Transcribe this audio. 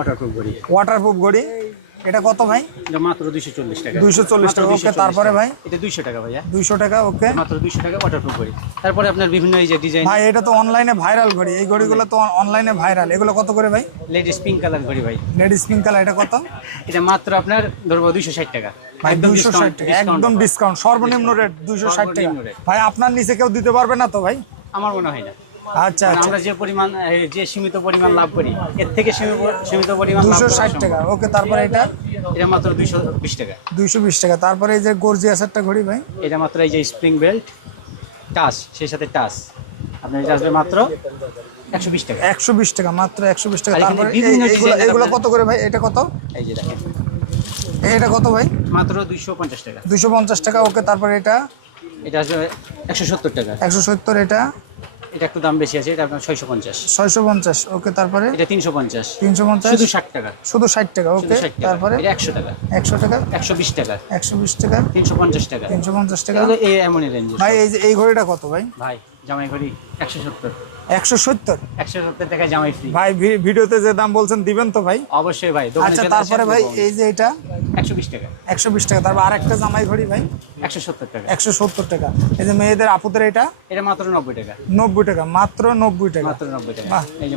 Waterproof ঘড়ি। Waterproof ঘড়ি, এটা কত ভাই? এটা মাত্র 240 টাকা। 240 টাকা, ওকে। তারপরে ভাই? এটা 200 টাকা ভাইয়া। 200 টাকা, ওকে। মাত্র 200 টাকা ওয়াটারপ্রুফ ঘড়ি। তারপরে আপনার বিভিন্ন এই যে ডিজাইন। ভাই এটা তো অনলাইনে ভাইরাল ঘড়ি, এই ঘড়িগুলো তো অনলাইনে ভাইরাল, এগুলো কত করে ভাই? লেডিস পিঙ্ক কালার ঘড়ি ভাই। লেডিস পিঙ্ক কালার, এটা কত? এটা মাত্র আপনার ধরবো 260 টাকা। ভাই 260 টাকা, একদম ডিসকাউন্ট, সর্বনিম্ন রেট 260 টাকা। ভাই আপনার নিচে কেউ দিতে পারবে না তো ভাই? আমার মনে হয় না। আচ্ছা কারণ আচ্ছা, আমরা যে পরিমাণ যে সীমিত পরিমাণ লাভ করি, এর থেকে সীমিত পরিমাণ লাভ করা 260 টাকা, সম্ভব। ওকে। তারপরে এটা এটা মাত্র 220 টাকা। 220 টাকা। তারপরে এই যে গর্জিয়াস একটা ঘড়ি ভাই, এটা মাত্র এই যে স্প্রিং বেল্ট টাচ, সেই সাথে টাচ, আপনার এটা আসবে মাত্র 120 টাকা। 120 টাকা, মাত্র 120 টাকা। আর এখানে তারপরে বিভিন্ন ডিজাইনের এগুলো আপনার- কত করে ভাই? এটা কত? এই যে দেখেন এটা কত ভাই? মাত্র 250 টাকা। 250 টাকা, ওকে। তারপরে এটা এটা আসবে 170 টাকা। 170, এটা এটা একটু দাম বেশি আছে, এটা আপনার 650। 650, ওকে। তারপরে এটা 350। 350, শুধু 60 টাকা। শুধু 60 টাকা, শুধু ওকে। 60 টাকা। তারপরে এটা 100 টাকা, 100 টাকা, 120 টাকা, 120 টাকা, 350 টাকা। 350 টাকা। এগুলো এই এমনই রেঞ্জ। ভাই এই যে এই ঘড়িটা কত ভাই? ভাই জামাই ঘড়ি 170। 170? 170 টাকা জামাই ফ্রি। ভাই ভিডিওতে যে দাম বলছেন দিবেন তো ভাই? অবশ্যই ভাই, দোকানে আচ্ছা, চলে তারপরে আসেন, ভাই দেবো। এই যে এটা 120 টাকা। 120 টাকা। তারপর আরেকটা জামাই ঘড়ি ভাই 170 টাকা। 170 টাকা। এই যে মেয়েদের আপুদের এটা এটা মাত্র 90 টাকা। 90 টাকা, মাত্র 90 টাকা। মাত্র 90 টাকা। বাহ। এই যে